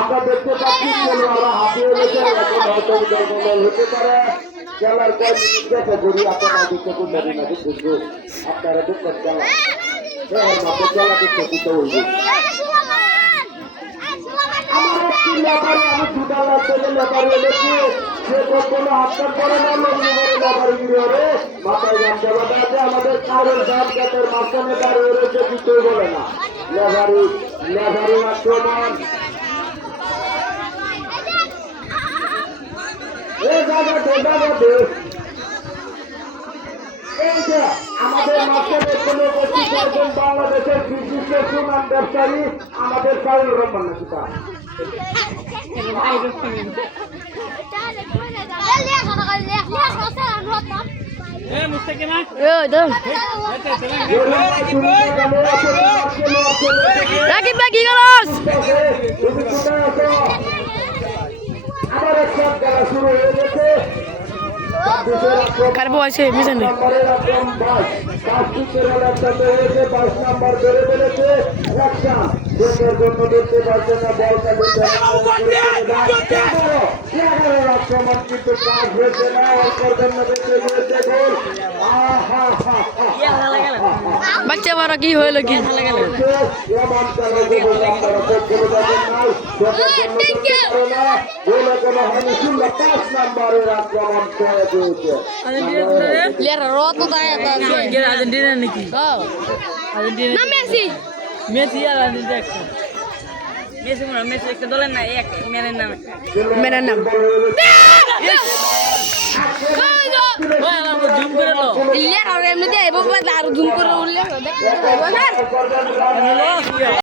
আমরা দেখতে পাচ্ছি খেলোয়াড়রা হাতিয়ে গেছে, হতে পারে খেলার কয় মিনিট গেছে যদি আপনারা দেখতে পারেন না, কিন্তু আপনারা দেখবেন খেলা মাত্র খেলা দেখতে দিতে হইবে। আমার একটি লেবারে আমি দুটা লাগতে লেবারে এনেছি, সে কখনো হাতটা করে না লেবারে গিয়ে মাথায় জানতে পারে আছে আমাদের কারোর দাম গাছের মাঝখানে দাঁড়িয়ে রয়েছে, কিছুই বলে না। লেবারি আক্রমণ এই যে আমাদের মাঝখানে কোনো উপস্থিত একজন বাংলাদেশের বিশিষ্ট সুনাম ব্যবসায়ী আমাদের সাইদুর রহমান নাকিতা। আবার একটা খেলা শুরু হয়ে গেছে। কারবো আছে মিশন বাচ্চা বড় কি হইলো কি আর্জেন্টিনা নাকি আর্জেন্টিনা মেসি মেসি আর আর্জেন্টিনা মেসি মনে মেসি একটা দলের না এক ম্যানের নাম জুম করে লো ইয়া আর এমনি দিয়ে এবার আর জুম করে উঠলে